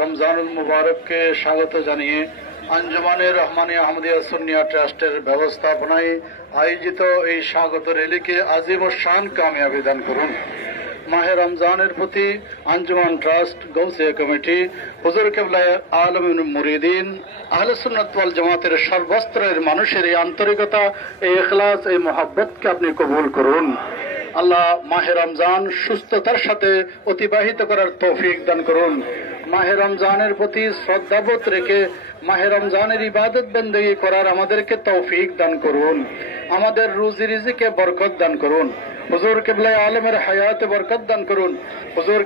রমজানুল মুবারককে স্বাগত জানিয়ে আঞ্জুমানে রহমানিয়া আহমদিয়া সুন্নিয়া ট্রাস্টের ব্যবস্থাপনায় আয়োজিত এই স্বাগত র্যালিকে আজিম ও শান কামিয়াবি দান করুন। মাহে রমজানের প্রতি আঞ্জুমান ট্রাস্ট, গৌসিয়া কমিটি, হুজুর কেবলা আলম মুরিদিন, আহলে সুন্নাত ওয়াল জামাতের সর্বস্তরের মানুষের এই আন্তরিকতা, এই ইখলাস, এই মহব্বতকে আপনি কবুল করুন। আল্লাহ মাহে রমজান সুস্থতার সাথে অতিবাহিত করার তৌফিক দান করুন। মাহে রমজানের প্রতি শ্রদ্ধাবোধ রেখে মাহে রমজানের ইবাদত বন্দেগী করার আমাদেরকে তৌফিক দান করুন। আমাদের রুজি রিজিকে বরকত দান করুন। হুজুর কেবলা আলমের হায়াতে বরকত দান করুন। হুজুর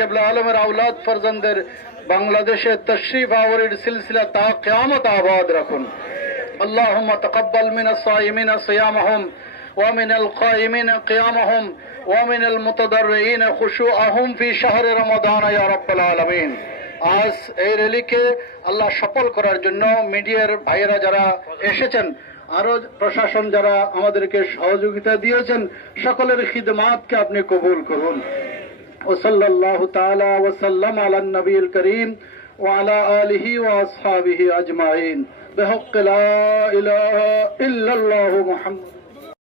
কেবলা আলমের আওলাদ ফরজনদের বাংলাদেশে তশরিফ আওয়ারের সিলসিলা তা কিয়ামত আবাদ রাখুন। আল্লাহুম্মা তাকাব্বাল মিনাস সাইমিনা সিয়ামাহুম ওয়া মিনাল কায়িমিনা কিয়ামাহুম ওয়া মিনাল মুতাদাররিনা খুশুআহুম ফি শাহরি রমাদান ইয়া রাব্বাল আলামিন। আজ এই র্যালিকে আল্লাহ সফল করার জন্য মিডিয়ার ভাইয়েরা যারা এসেছেন, আরো প্রশাসন যারা আমাদেরকে সহযোগিতা দিয়েছেন, সকলের খিদমাতকে আপনি কবুল করুন। ওয়াসাল্লাল্লাহু তাআলা ওয়া সাল্লাম আলান নবিয়িল করিম ওয়া আলা আলিহি ওয়া আসহাবিহি আজমাইন বিহাক্কি লা ইলাহা ইল্লাল্লাহু মুহাম্মাদ।